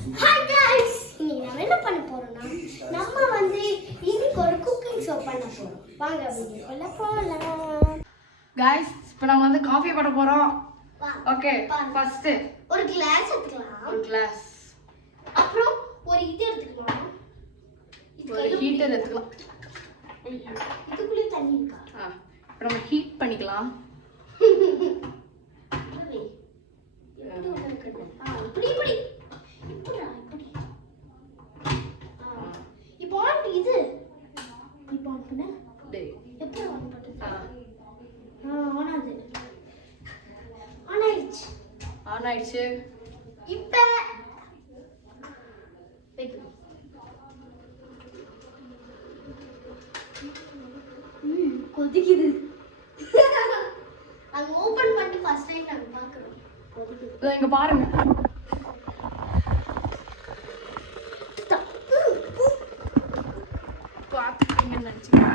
Hi guys இன்னைக்கு நம்ம என்ன பண்ண போறோம்னா நம்ம வந்து இன்னைக்கு ஒரு குக்கிங் ஷோ பண்ண போறோம். வாங்க வீடியோக்குள்ள போலாம். गाइस இப்போ நம்ம வந்து காபி போட போறோம். ஓகே ஃபர்ஸ்ட் ஒரு கிளாஸ் எடுத்துக்கலாம். ஒரு கிளாஸ். அப்புறம் ஒரு இது எடுத்துக்கலாம். ஒரு ஹீட்டர் எடுத்துக்கலாம். இதுக்குள்ள தண்ணி இருக்கா? இப்போ நம்ம ஹீட் பண்ணிக்கலாம். ஆன் ஆயிடுச்சு. இப்போ கொதிக்குது. அங்க ஓபன் பண்ணி ஃபர்ஸ்ட் டைம் நாங்க பார்க்கறோம். கொதிக்குது. இங்க பாருங்க. பாத்தீங்கன்னு நினைச்சேன்.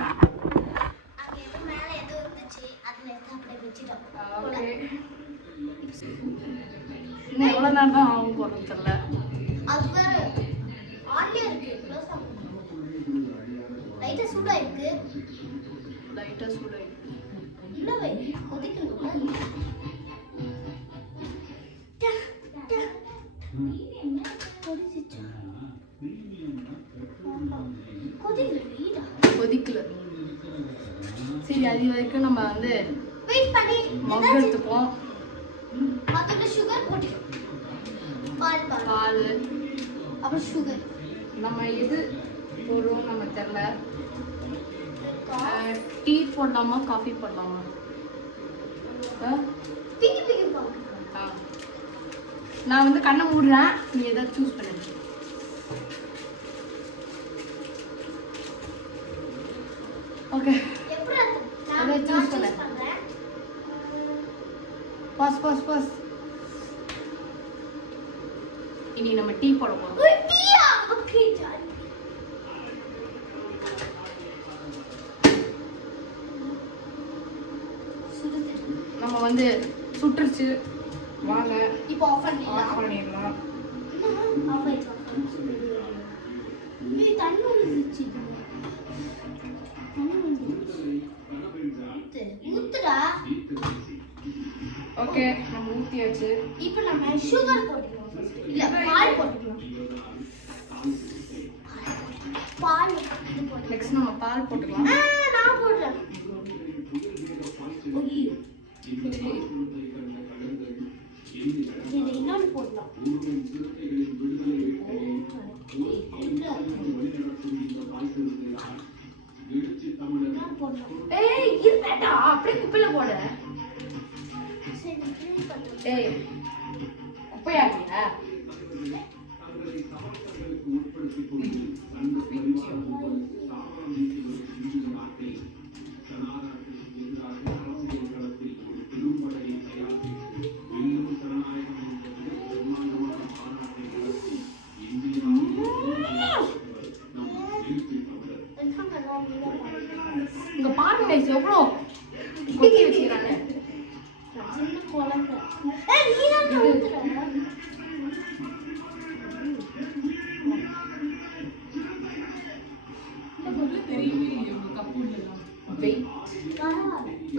அங்க ஏதோ மேல ஏதோ இருந்துச்சு. அதுல எடுத்து அப்படியே வெச்சிட்டோம். ஓகே. இன்னும் எவ்வளவு நேரம் தான் ஆகும் போறது தெரியல. அது வேற ஆன்ல இருக்கு. க்ளோஸ் பண்ணு. லைட்டா சூடா இருக்கு. லைட்டா சூடா இருக்கு. இல்லவே கொதிக்கணும். கொதிக்கல. சரி அது வரைக்கும் நம்ம வந்து வெயிட் பண்ணி மக் எடுத்துப்போம். அதோட சுகர் போட்டுக்கலாம். பால் அப்புறம் சுகர். நம்ம எது போடுறோம் நம்ம தெரியல. டீ போடலாமா காஃபி போடலாமா? நான் வந்து கண்ணை மூடுறேன், நீ எதாவது சூஸ் பண்ணு. ஓகே எதாவது சூஸ் பண்ணு. Pass pass pass. இனி நம்ம டீ போட போறோம். நம்ம வந்து சுட்டுருச்சு. வாங்க இப்போ ஆஃப் பண்ணிடலாம். ஆஃப் பண்ணிடலாம். தண்ணி வந்துச்சு. ஊத்துடா. ஓகே நம்ம ஊத்தியாச்சு. இப்போ நம்ம சுகர் போட்டுக்கலாம். இல்ல பால் போட்டுக்கலாம். பால் இது போட்டு நெக்ஸ்ட் நம்ம பால் போட்டுக்கலாம். நான் போடுறேன். இது இன்னொன்று போடலாம். ஏய் இருடா, அப்படியே குப்பையில போடு. ஏய் குப்பையாக்கியா? இங்க பாருங்க எவ்வளோ கொட்டி வச்சுக்கிறாங்க. சின்ன குழந்தை. ஏய் நீ தான் ஊத்துற.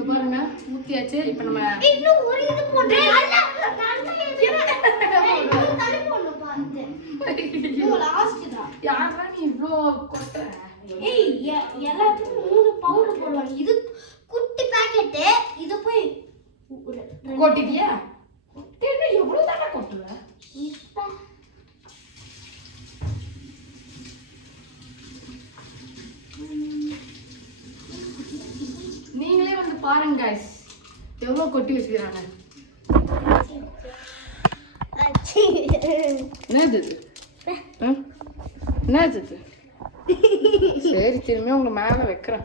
பாருங்க ஊத்தியாச்சு. இப்ப நம்ம இன்னும் ஒரு இது போட்டு தண்ணி போடணும் பாருங்க. இது லாஸ்ட் தான். யாரா நீ இவ்ளோ கொட்டற? ஏய் எல்லாத்துக்கும் 3 பவுடர் போடுவாங்க. இது குட்டி பாக்கெட். இது போய் கொட்டிட்டியா? கொட்டினா எவ்வளவு தான கொட்டுற? இப்ப நீங்களே வந்து பாருங்க गाइस. எவ்வளவு கொட்டி வச்சிருக்காங்க. என்னது இது? என்னது இது? சரி திரும்பி உங்க மேல வைக்கிறேன்.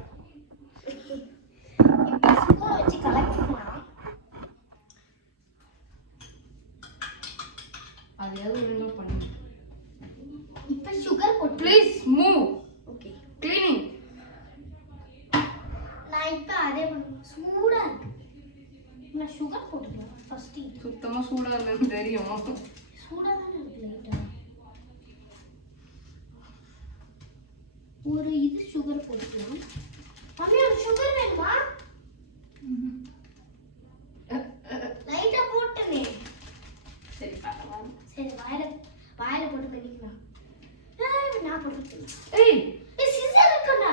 ஸ்பூன் வச்சு கலக்கிக்கலாம். அது எவ்வளவு பண்ணு. இப்ப சுகர் போட்டு ப்ளீஸ் மூவ். Okay cleaning. நான் இப்ப அதே சூடா இருக்கு. நான் சுகர் போட்டுக்கலாம் ஃபர்ஸ்ட். சுத்தமா சூடா இல்லன்னு தெரியும். சூடா தான இருக்கு லைட்டா. வாயில போட்டு கடிக்கலாம். நான் போட்டு. ஏய் சிசர் இருக்குடா.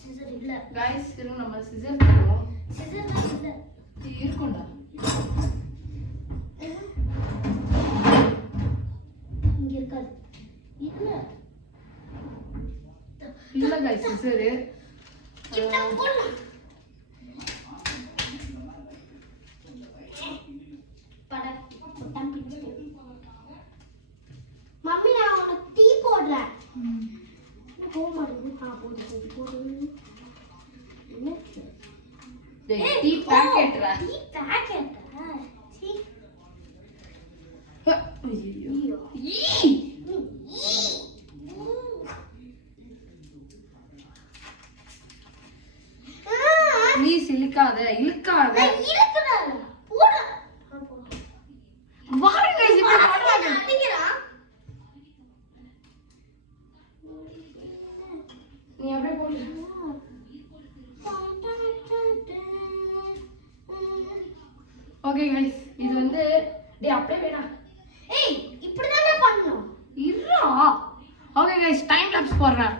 சிசர் இல்ல. गाइस இருங்க நம்ம சிசர் போடுவோம். சிசர் தான் இல்ல. இருக்கும்டா. இங்க இருக்காது. இல்ல. இல்ல गाइस சிசர். கிட்ட போலாம். பட போட்டான் பிடிச்சு. மம்மி நான் உனக்கு டீ போடுறேன். போக மாட்டேங்குது. போடு. என்ன? டேய் டீ பாக்கெட்ரா. டீ பாக்கெட்டா? சீ. ஐயோ. ஈ. நீ சிலிக்காத இழுக்காத. நான் இழுக்குறேன். போடு. வாருங்க இப்ப போடுவாங்க. அடிக்கிறான். நீ அப்படியே போடு. ஓகே गाइस இது வந்து டேய் அப்படியே வேணாம். ஏய் இப்படி தானே பண்ணனும். இருடா. ஓகே गाइस டைம் லாப்ஸ் போடுறேன்.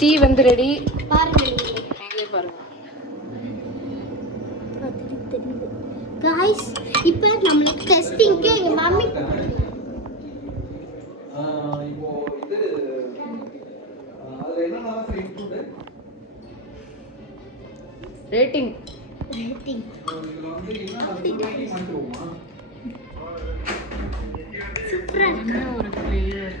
டீ வந்து ரெடி. பாருங்க நீங்களே பாருங்க. தெரியுது. गाइस இப்போ நம்மளுக்கு டெஸ்டிங்க்கு எங்க மம்மி இப்போ இது அதுல என்னென்னலாம் சார் இன்க்ளூட்? ரேட்டிங் ரேட்டிங் இதுல வந்து என்ன ரேட்டிங் வந்துருமா? சூப்பரா என்ன ஒரு ஃப்ளேவர்.